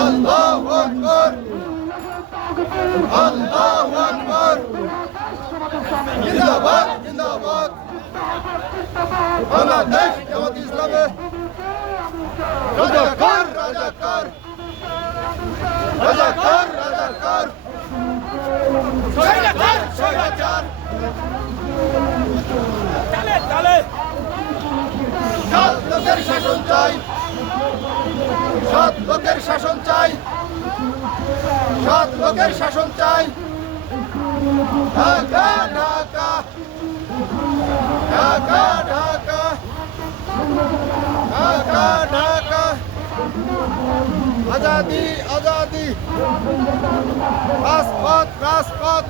আল্লাহু আকবার, আল্লাহু আকবার, জিন্দাবাদ জিন্দাবাদ, বাংলাদেশ জামাত ইসলামে রাজাকার রাজাকার রাজাকার রাজাকার, স্বৈরাচার স্বৈরাচার, তালে তালে সৎ লোকের শাসন চাই, সৎ লোকের শাসন চাই, সৎ লোকের শাসন চাই। ঢাকা ঢাকা ঢাকা ঢাকা ঢাকা ঢাকা, আজাদি আজাদি, রাজপথ রাজপথ।